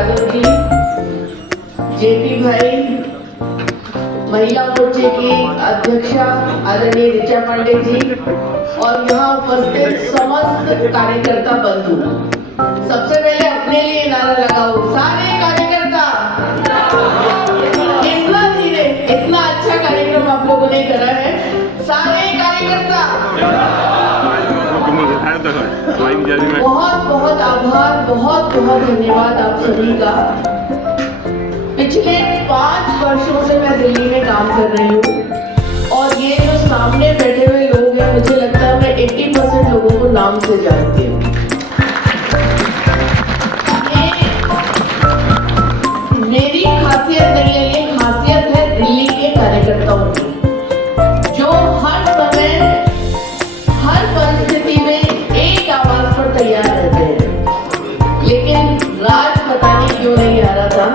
Yadav ji, JP भाई, महिला मोर्चे की अध्यक्षा आदरणीय ऋचा पांडे जी और यहाँ उपस्थित समस्त कार्यकर्ता बंधु, सबसे पहले अपने लिए नारा लगाओ, सारे कार्यकर्ता। इतना धीरे, इतना अच्छा कार्यक्रम आप लोगों ने करा है, सारे कार्यकर्ता। बहुत बहुत आभार, बहुत बहुत धन्यवाद आप सभी का। पिछले 5 वर्षों से मैं दिल्ली में काम कर रही हूँ और ये जो सामने बैठे हुए लोग हैं, मुझे लगता है मैं 80% लोगों को नाम से जानती हूँ। ये मेरी खासियत नहीं है, ये खासियत है दिल्ली के कार्यकर्ताओं की, जो हर समय हर परिस्थिति में एक आवाज पर तैयार रहते हैं। लेकिन राज पता नहीं क्यों नहीं आ रहा था,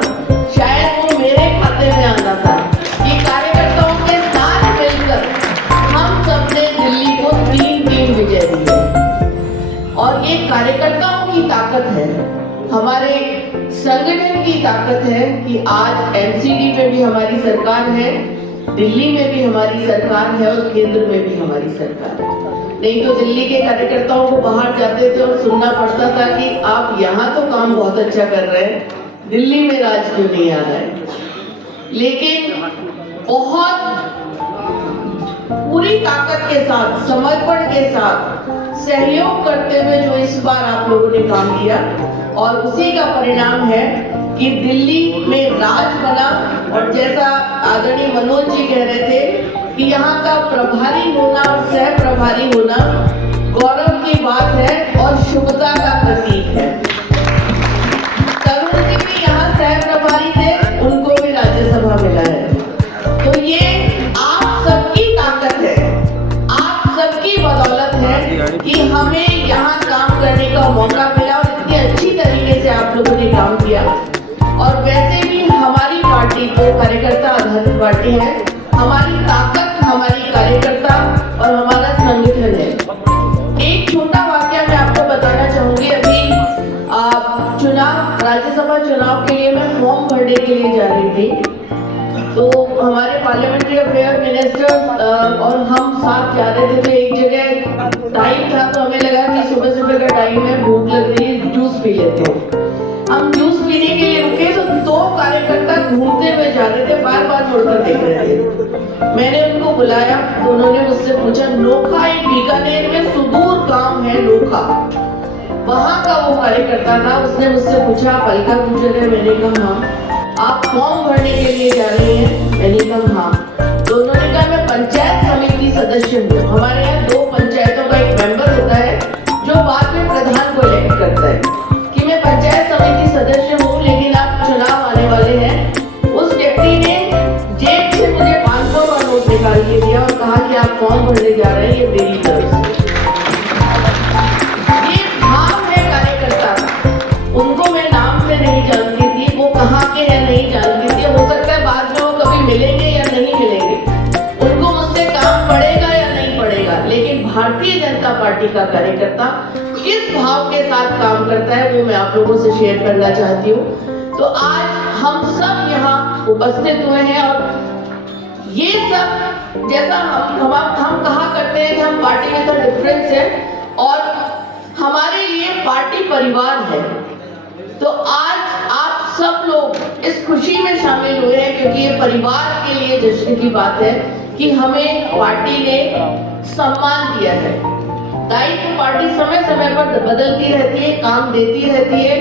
शायद वो मेरे खाते में आना था कि कार्यकर्ताओं के साथ मिलकर हम सबने दिल्ली को 3 विजय दी है। और ये कार्यकर्ताओं की ताकत है, हमारे संगठन की ताकत है कि आज एमसीडी में भी हमारी सरकार है, दिल्ली में भी हमारी सरकार है और केंद्र में भी हमारी सरकार है। नहीं तो दिल्ली के कार्यकर्ताओं को बाहर जाते थे और सुनना पड़ता था कि आप यहाँ तो काम बहुत अच्छा कर रहे हैं, दिल्ली में राज क्यों नहीं आ रहा है। लेकिन बहुत पूरी ताकत के साथ, समर्पण के साथ, सहयोग करते हुए जो इस बार आप लोगों ने काम किया और उसी का परिणाम है कि दिल्ली में राज बना। और जैसा आदरणीय मनोज जी कह रहे थे कि यहाँ का प्रभारी होना और सह प्रभारी होना गौरव की बात है और शुभता का प्रतीक है। तरुण जी भी यहाँ सह प्रभारी थे, उनको भी राज्यसभा मिला है। तो ये आप सबकी ताकत है, आप सबकी बदौलत है कि हमें यहाँ काम करने का मौका मिला और इतनी अच्छी तरीके से आप लोगों ने काम किया। और वैसे भी हमारी पार्टी को कार्यकर्ता आधारित पार्टी है, हमारी ताकत हमारी कार्यकर्ता और हमारा संगठन है। एक छोटा वाक्य मैं आपको बताना चाहूंगी। अभी राज्यसभा चुनाव के लिए मैं फॉर्म भरने के लिए जा रही थी, तो हमारे पार्लियामेंट्री अफेयर मिनिस्टर और हम साथ जा रहे थे। तो एक जगह टाइम था तो हमें लगा कि सुबह सुबह का टाइम है, भूख लग रही है, जूस पी लेते हैं। हम जूस पीने के लिए रुके तो 2 कार्यकर्ता घूमते हुए जा रहे थे, बार बार मुड़कर देख रहे थे। मैंने उनको बुलाया तो उन्होंने मुझसे पूछा, नोखा एक बीकानेर में सुदूर गांव है नोखा, वहां का वो कार्यकर्ता था। उसने मुझसे पूछा, आप अलका गुर्जर है? मैंने कहा हाँ। आप फॉर्म भरने के लिए जा रही हैं? मैंने कहा हाँ। तो उन्होंने कहा मैं पंचायत समिति सदस्य हूँ। हमारे यहाँ 2 पंचायतों का एक मेंबर होता है जो बाद में प्रधान को इलेक्ट करता है, कि मैं पंचायत समिति सदस्य हूँ लेकिन आप चुनाव आने वाले हैं। उस व्यक्ति ने जेब से मुझे 500 का नोट निकाल के दिया और कहा कि आप फॉर्म भरने जा रहे हैं, ये मेरी तरफ से। ये भाव है कार्यकर्ता का। उनको मैं नाम से नहीं जानती थी, वो कहाँ के हैं नहीं जानती थी। हो सकता है बाद में वो कभी मिलेंगे या नहीं मिलेंगे, उनको मुझसे काम पड़ेगा या नहीं पड़ेगा, लेकिन भारतीय जनता पार्टी का कार्यकर्ता किस भाव के साथ काम करता है वो मैं आप लोगों से शेयर करना चाहती हूँ। तो आज हम सब यहाँ उपस्थित हुए हैं और ये सब जैसा हम कहा करते हैं कि हम पार्टी में तो डिफरेंस है और हमारे लिए पार्टी परिवार है। तो आज आप सब लोग इस खुशी में शामिल हुए हैं क्योंकि ये परिवार के लिए जश्न की बात है कि हमें पार्टी ने सम्मान दिया है। दायित्व पार्टी समय समय पर बदलती रहती है, काम देती रहती है।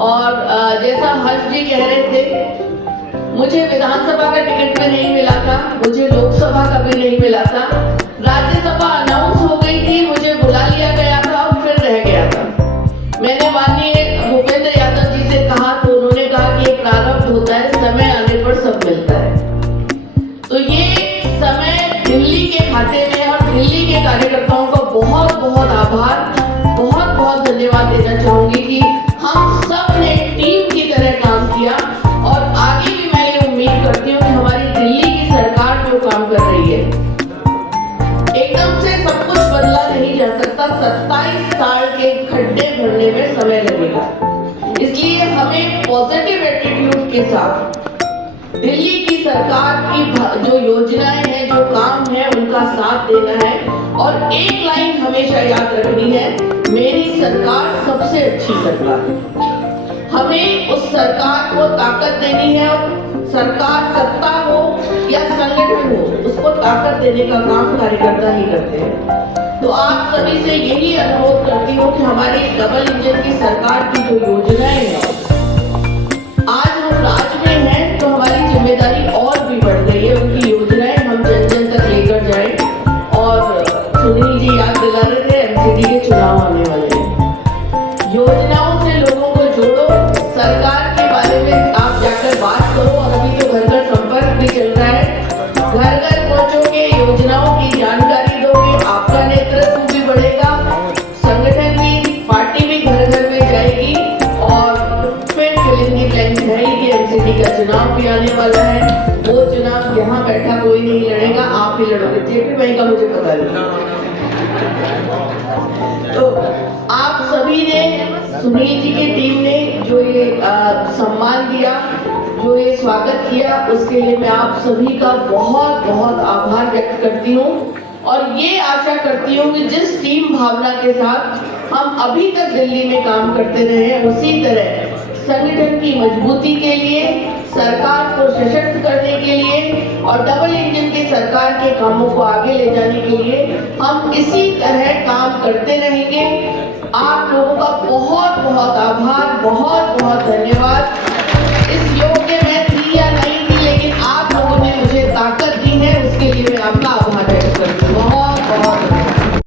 और जैसा हर्ष जी कह रहे थे, मुझे विधानसभा का टिकट भी नहीं मिला था, मुझे लोकसभा का भी नहीं मिला था। राज्यसभा अनाउंस हो गई थी, मुझे बुला लिया गया था और फिर रह गया था। मैंने माननीय भूपेंद्र यादव जी से कहा तो उन्होंने कहा कि ये प्रारब्ध होता है, समय आने पर सब मिलता है। तो ये समय दिल्ली के खाते में और दिल्ली के कार्यकर्ताओं का बहुत बहुत आभार, बहुत बहुत धन्यवाद देना चाहूंगी कि हम सब ने टीम की तरह काम किया और आगे भी मैं ये उम्मीद करती हूँ कि हमारी दिल्ली की सरकार जो काम कर रही है, एकदम से सब कुछ बदला नहीं जा सकता। 27 साल के खड्डे भरने में समय लगेगा। इसलिए हमें पॉजिटिव एटीट्यूड के साथ दिल्ली की सरकार की जो योजनाएं हैं, जो काम है, उनका साथ देना है। और एक लाइन हमेशा याद रखनी है, मेरी सरकार सबसे अच्छी सरकार है। हमें उस सरकार को ताकत देनी है और सरकार सत्ता हो या संगठन हो, उसको ताकत देने का काम कार्यकर्ता ही करते हैं। तो आप सभी से यही अनुरोध करती हूँ कि हमारी डबल इंजन की सरकार की जो योजनाएं हैं, आज हम राज में हैं तो हमारी जिम्मेदारी और भी बढ़ गई है। उनकी योजनाएं हम जन जन तक लेकर जाएं। और सुनील जी याद दिला रहे थे, एमसीडी के चुनाव आने वाले हैं। योजनाओं से लोगों को जोड़ो, सरकार के बारे में आप जाकर बात करो। और अभी तो घर घर संपर्क भी चल रहा है, घर घर पहुंचोगे, योजनाओं की जानकारी दोगे, आपका नेतृत्व भी बढ़ेगा, संगठन भी, पार्टी भी घर घर में जाएगी। और फिर फिलिंग की ब्लैंक है कि एमसीडी का चुनाव भी आने वाला है। वो चुनाव यहाँ बैठा कोई नहीं लड़ेगा, आप ही लड़ोगे। जेपी भाई का मुझे पता नहीं। तो आप सभी ने, सुनील जी की टीम ने जो ये सम्मान दिया, जो ये स्वागत किया, उसके लिए मैं आप सभी का बहुत बहुत आभार व्यक्त करती हूँ। और ये आशा करती हूँ कि जिस टीम भावना के साथ हम अभी तक दिल्ली में काम करते रहे, उसी तरह संगठन की मजबूती के लिए, सरकार को सशक्त करने के लिए और डबल इंजन की सरकार के कामों को आगे ले जाने के लिए हम इसी तरह काम करते रहेंगे। आप लोगों का बहुत बहुत आभार, बहुत बहुत धन्यवाद।